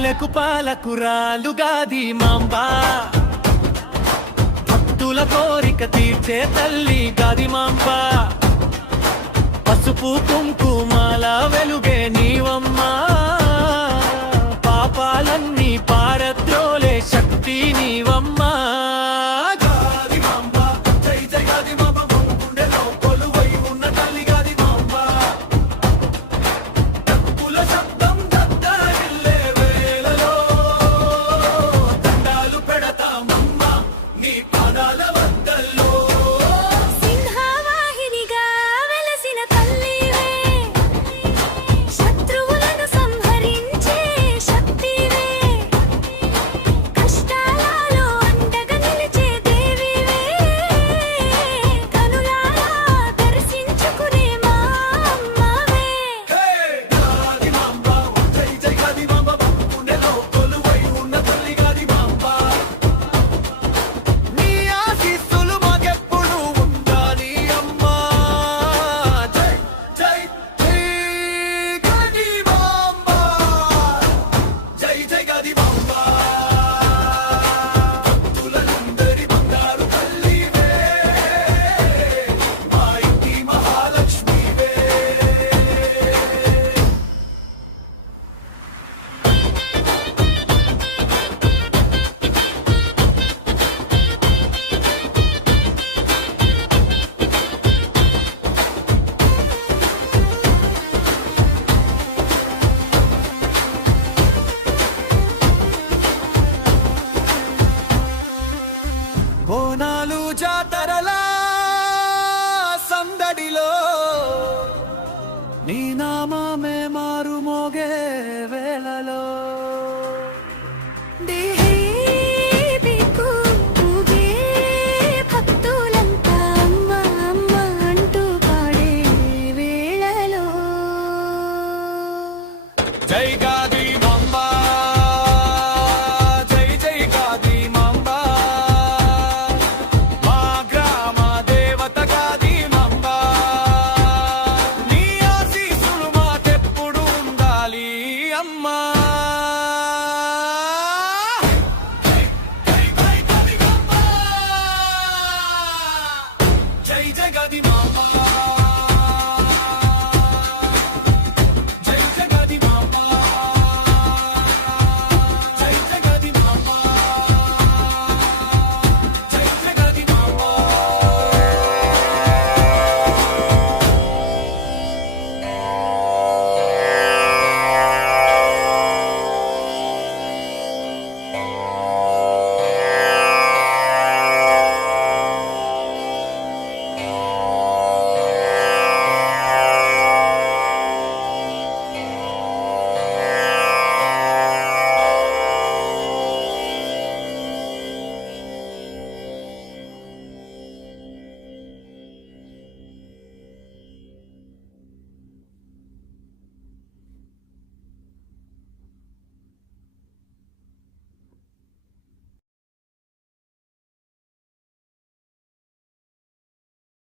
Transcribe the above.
పల్లెకు పాలకురాలు గాది మాంబ, భక్తుల కోరిక తీర్చే తల్లి గాది మాంబ. పసుపు కుంకుమాల వెలుగే నీవమ్మా, పాపాలన్నీ పారద్రోలే శక్తి నీవమ్మా. బోనాలు జాతరలా సందడిలో నీ నామమే మారు మోగే వేళలో జై గాది మాంబ, జై జై గాది మాంబ, మా గ్రామ దేవత గాది మాంబ. నీ ఆశీస్సులు మాకెప్పుడు ఉండాలి అమ్మా.